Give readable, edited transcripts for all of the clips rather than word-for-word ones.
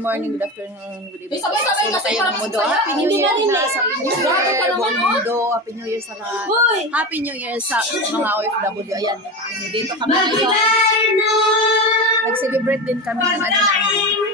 Good morning, good afternoon, good evening. Sabay-sabay kasi tayo ng mundo. Happy New Year na sa Happy New Year, buong mundo. Happy New Year sa lahat. Happy New Year sa mga OFW. Ayan, dito kami ngayon. Nag-celebrate din kami ng ano namin.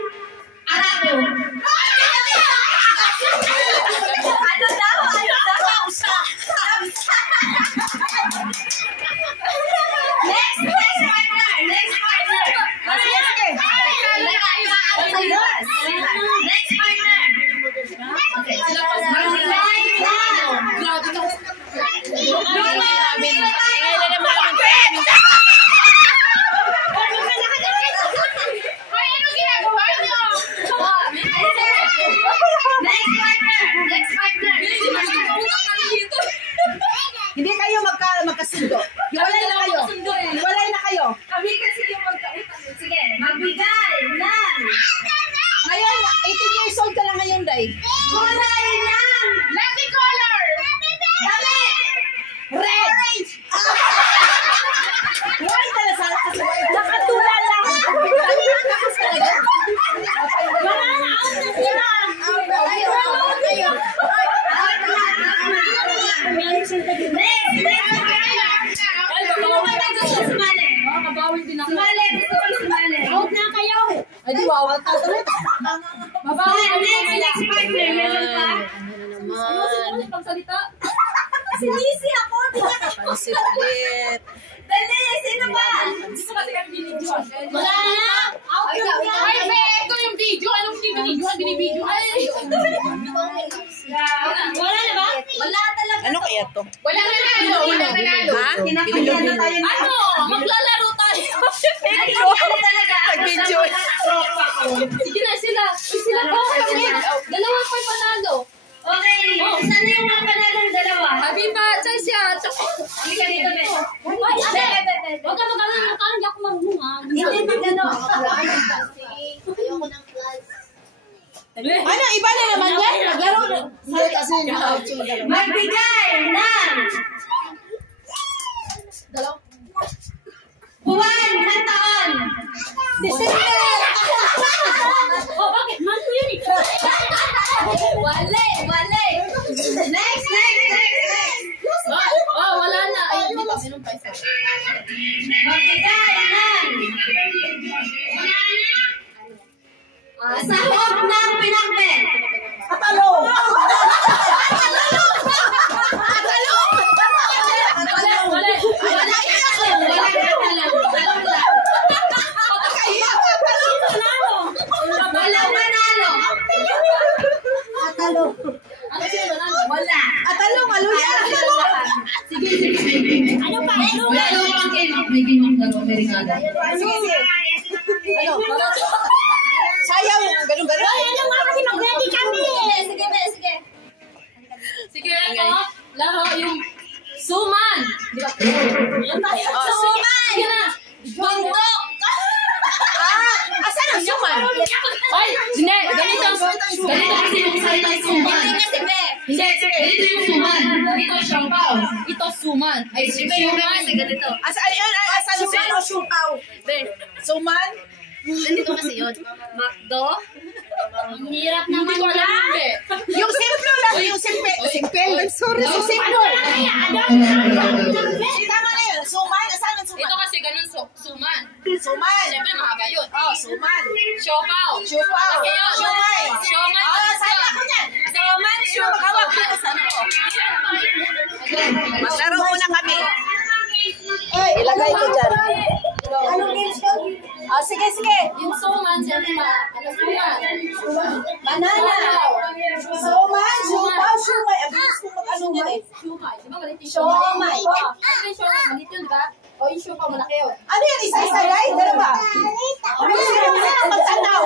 Hindi kayo magkasundo. Hiwalay na kayo. Hiwalay na kayo. Kami kasi yung magkautan. Sige, magbigay na. Ngayon, 18 years old ka lang ngayon, Day. Kulay ng lucky color. Dami. Red. White na sa kasi Nakatulala lang. Out na kayo. Ay, di wow. Mabawi. Next partner. Meron pa? Ano naman? Pagsalita. Sinisi ako. Pansit ulit. Dali, sino ba? Wala na. Out na. Ay, ito yung video. Anong binibidyo? Binibidyo. Ay, Wala na ba? Wala talaga. Ano kaya to? wala na nanalo. Wala na nanalo. Ha? Kinakahiyan na tayo. Ano? Maglalaro tayo. Ano talaga? Nag-video. Sige na sila. Sila ba? Dalawa pa yung panalo. Okay. Saan na yung mga panalo ng dalawa? Habiba, chay siya. Halika dito, Ben. Huwag ka mag-alala. Parang di ako mamunga. Hindi magano. Ano, iba na naman yan? Naglaro na. Magbigay ng buwan ng taon. December! Oh, bakit? Manto yun eh. Wale. Next. Oh, wala na. Ay, hindi pa. Sinong pa isa? Magbigay ng sahog ng pinakbet. Atalo! Walang manalo. Atalo! Wala. Atalo! Aluya! Atalo! Sige. Ano pa? Lalo pang game. May game ang dalawa. May regalo. Sige. Ano? Sayang! Ganun-ganun. Kasi mag-ready kami. Sige. Sige, ito. Laro yung suman. Di ba? Suman! Sige na. Bundok! Asan ang suman? Ay, hindi. Ganito kasi yung salita yung suman. Hindi kasi, be. Hindi, ganito yung suman. Ito siopaw. Ito suman. Ay, suman. Ganito. Asan suman o supaw? Suman? Ganito kasi yun. Makdo? Ang hirap naman Hindi ko alam yan. yun, be. Yung simple lang. Yung simple. Sorry. Yung simple. Tama na yun. Suman? Asan ang suman? Ito kasi ganun suman. Suman. Siyempre, mahaba yun. Oh, suman. Siopaw. Siupaw. Laki yun. Siumay. Siomay. Saan ako niyan? Suman, Hawak dito sa ano ko. Maglaro muna kami. Ilagay ko dyan. Anong games ko? Sige. Yung suman, siyempre, ano suman? Banana. Suman, siupaw, siumay. Ang gusto ko mag-ano niyan eh. Siomay. Di ba galit yung Siomay. Ano yung siomay? Malit yun, di ba? O yung siopaw, malaki yun. Ano yan? Isa-isa, right? Dalawa. Magtanaw.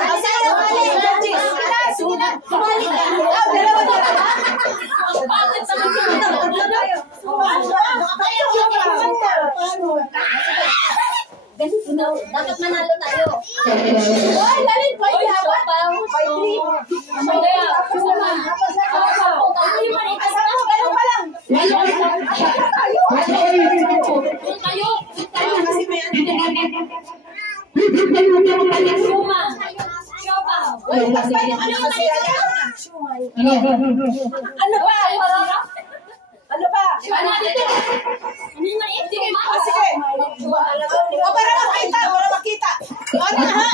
Sige na. Sumali ka. Dalawa. Ang pangit naman yun. Ganito na. Dapat manalo tayo. Ay, galing pa yung haba. Ganun pa lang. Kayo. Kasi may ano. Suma. Siopaw. Ano ba? Ano ba? Sige. O, para makita. Ano ha?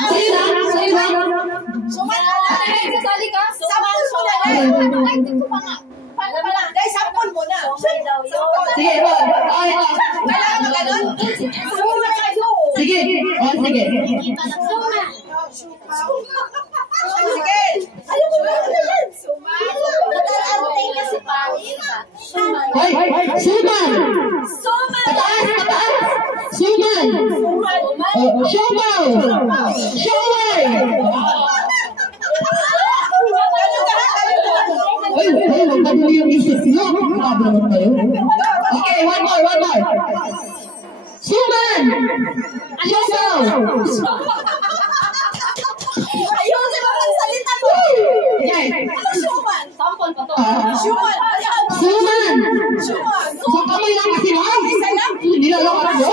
Suman ka na. Sasali ka? Sampol mo na. Dahil sampol mo na. Sige, ito. Kailangan mo ganun? Suman kayo. Sige. Sige. Sige. Ayaw mo ba ano yan? Nag-aantay kasi pari. Hoy! Suman! Pataas! Suman! Siopaw! Siomay! Hoy, huwag ka muli yung isip nyo. Grabe naman kayo. Okay, one more. Suman! Siopaw! Ayaw kasi magsalita mo. Okay. Ano suman? Sampol pa to. Suman. Suman! Suman. So kamay lang kasi lang. Isa lang. Nilalakad mo.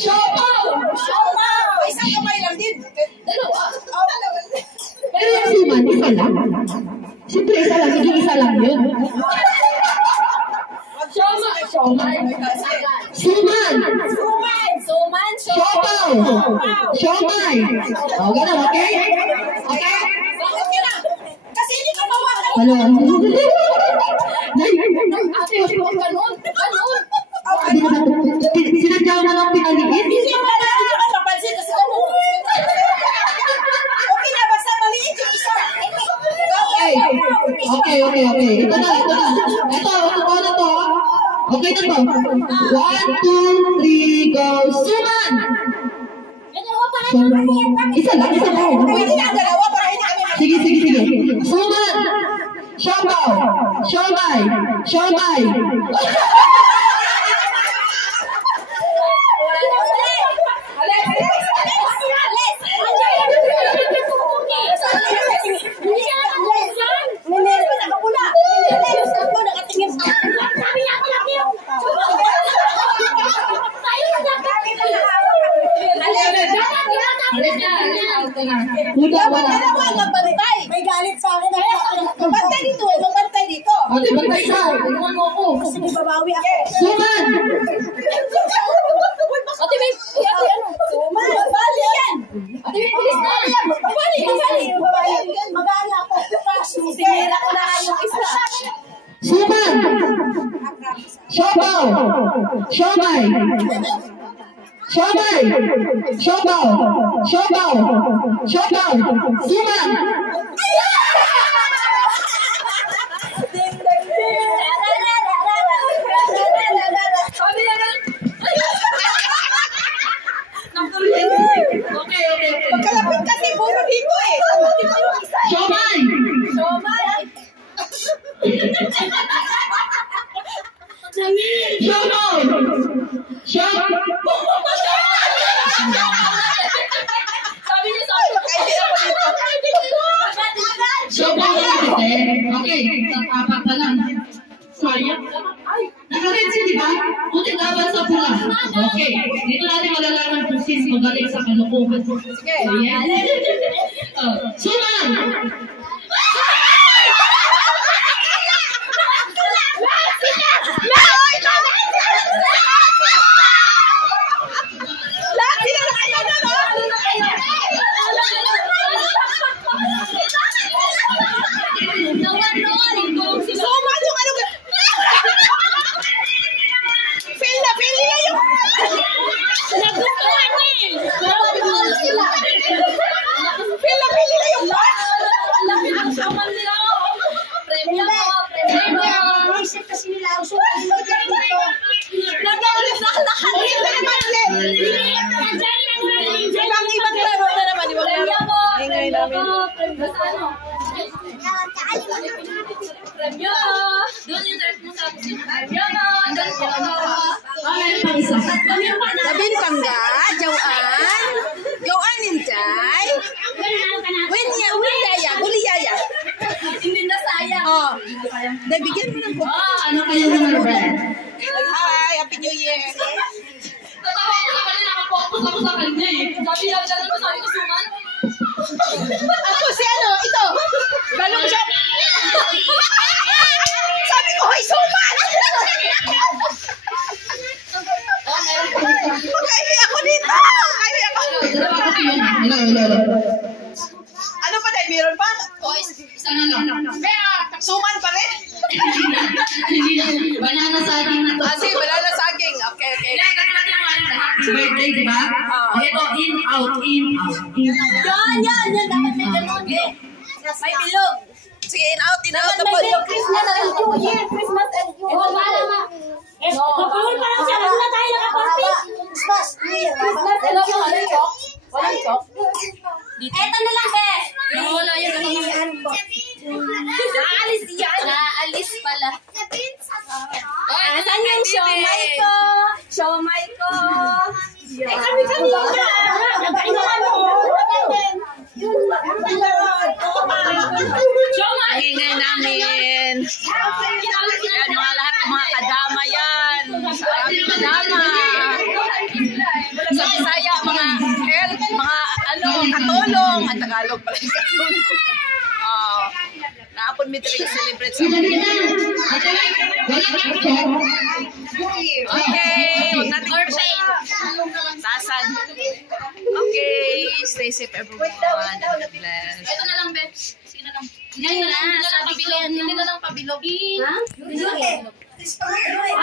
Siopaw! Isang kamay lang din. Dalawa. Pero yung suman, isa lang. Siyempre, isa lang. Naging isa lang yun. Siomay. Suman! Suman. Siopaw! Siomay! O, ganun, okay? Okay? Kasi hindi ka mawakan. Ano? Ate, huwag ganun. Sinadya mo lang pinaliit? Hindi mo na naman mapansin kasi ano. Okay na, basta maliit yung isa. Okay. Ito na. Ito. Okay na to. 1, 2, 3, go. Suman! Isa lang. Pwede na ang dalawa para hindi kami Sige. Suman! Siopaw! Siomay! Dapat dalawa magbantay. May galit sa akin. Magbantay dito. Ate, bantay ka. Tingnan mo ako. Kasi may babawi ako. Suman! Ate, may ano? Suman. Magbali yan. Ate, may bilis na. Magbali. Mag-aala ako. Sinira ko na yung isa. Suman! Siopaw! Siomay! Siopaw! Suman! Sabi na lang. Okay. Magkalapit kasi puro dito eh. Siomay! Sabi niya sa akin. Siopaw na kasi. Okay, apat na lang. Sayang. Naka-red di ba? Puti laban sa pula. Okay, dito natin malalaman kung sis magaling sa kalukuhan. Sige. Suman! Sabin pangga, jauhan injay. Guli yaya. Hindi na sayang. Oh, dahil bigyan mo ng kuko. Ano kayo naman, friend? Hi, Happy New Year. Tatawa ko sa kanila, nakafocus ako sa kanya eh. Sabi Sinagdalan mo, sabi ko suman. Ako si ano, ito. Gano'n ko siya. Sabi ko, hoy, suman! Pagkaili ako dito! Kaili ako. Ano pa dahil? Meron pa? Isa na lang. Suman pa rin? Banana saging na to. Ah, sige, wala na saging. Okay, okay. Happy birthday, di ba? Ito, in, out, in, out. Yan. Dapat may ganun. May bilog. Sige, in out na po. Christmas and New Year. Christmas and New Year. Kapulol pa lang siya. Kasi na tayo nakaparty. Christmas, New Year. Christmas and New Year. Walang chok. Eto na lang, be. Wala yan. Naalis yan. Naalis pala. Asan yung siomay ko? Siomay ko. Eh, kami na. Nagkainan mo. Ingay namin. Yan, mga lahat ng mga kadama yan. Maraming kadama. Sa Bisaya, mga help, mga ano, katulong. Ang Tagalog pala yung katulong. Naapon mi trip celebrate sa mga. Okay, huwag natin orpain. Tasan. Okay, stay safe everyone. God bless. Ito na lang, be. Sige na lang. Hindi na lang pabilog. Hindi na lang pabilog. Ha?